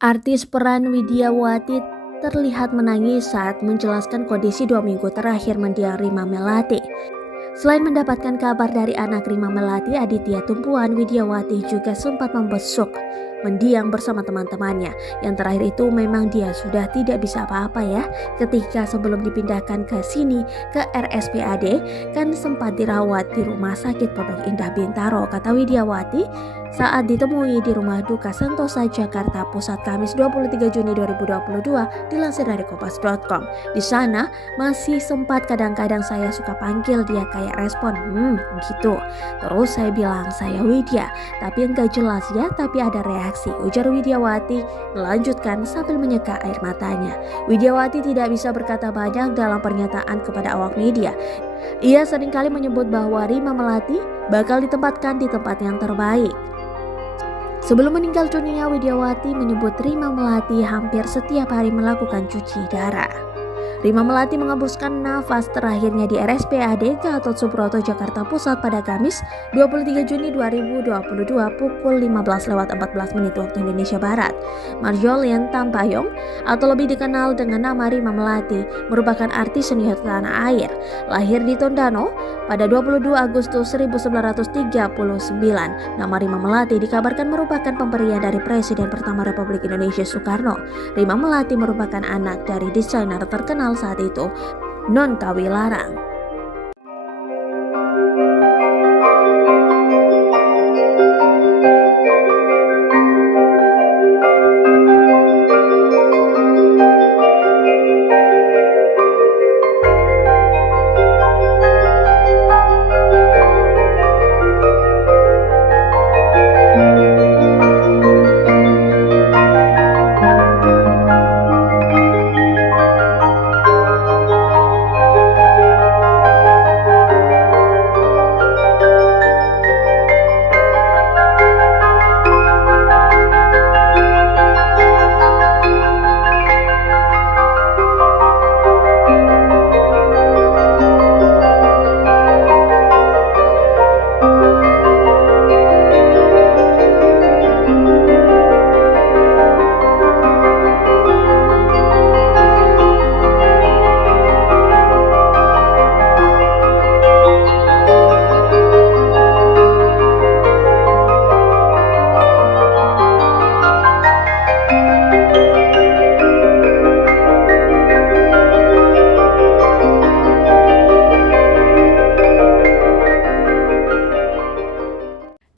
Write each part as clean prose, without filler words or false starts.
Artis peran Widyawati terlihat menangis saat menjelaskan kondisi 2 minggu terakhir mendiang Rima Melati. Selain mendapatkan kabar dari anak Rima Melati, Aditya Tumpuan, Widyawati juga sempat membesuk mendiang bersama teman-temannya. Yang terakhir itu memang dia sudah tidak bisa apa-apa ya. Ketika sebelum dipindahkan ke sini ke RSPAD kan sempat dirawat di Rumah Sakit Pondok Indah Bintaro, kata Widyawati saat ditemui di Rumah Duka Sentosa Jakarta Pusat Kamis 23 Juni 2022 dilansir dari kompas.com. Di sana masih sempat kadang-kadang saya suka panggil dia kayak respon gitu. Terus saya bilang saya Widya, tapi enggak jelas ya, tapi ada reaksi, ujar Widyawati melanjutkan sambil menyeka air matanya. Widyawati tidak bisa berkata banyak dalam pernyataan kepada awak media. Ia seringkali menyebut bahwa Rima Melati bakal ditempatkan di tempat yang terbaik. Sebelum meninggal dunia, Widyawati menyebut Rima Melati hampir setiap hari melakukan cuci darah. Rima Melati mengembuskan nafas terakhirnya di RSPAD Gatot Subroto Jakarta Pusat pada Kamis 23 Juni 2022 pukul 15:14 waktu Indonesia Barat. Marjolien Tampayong atau lebih dikenal dengan nama Rima Melati merupakan artis senior tanah air. Lahir di Tondano pada 22 Agustus 1939, nama Rima Melati dikabarkan merupakan pemberian dari Presiden pertama Republik Indonesia Soekarno. Rima Melati merupakan anak dari desainer terkenal saat itu, Non Tawilarang.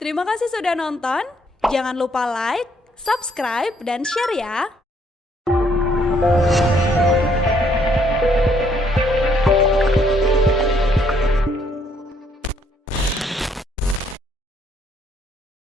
Terima kasih sudah nonton. Jangan lupa like, subscribe, dan share ya.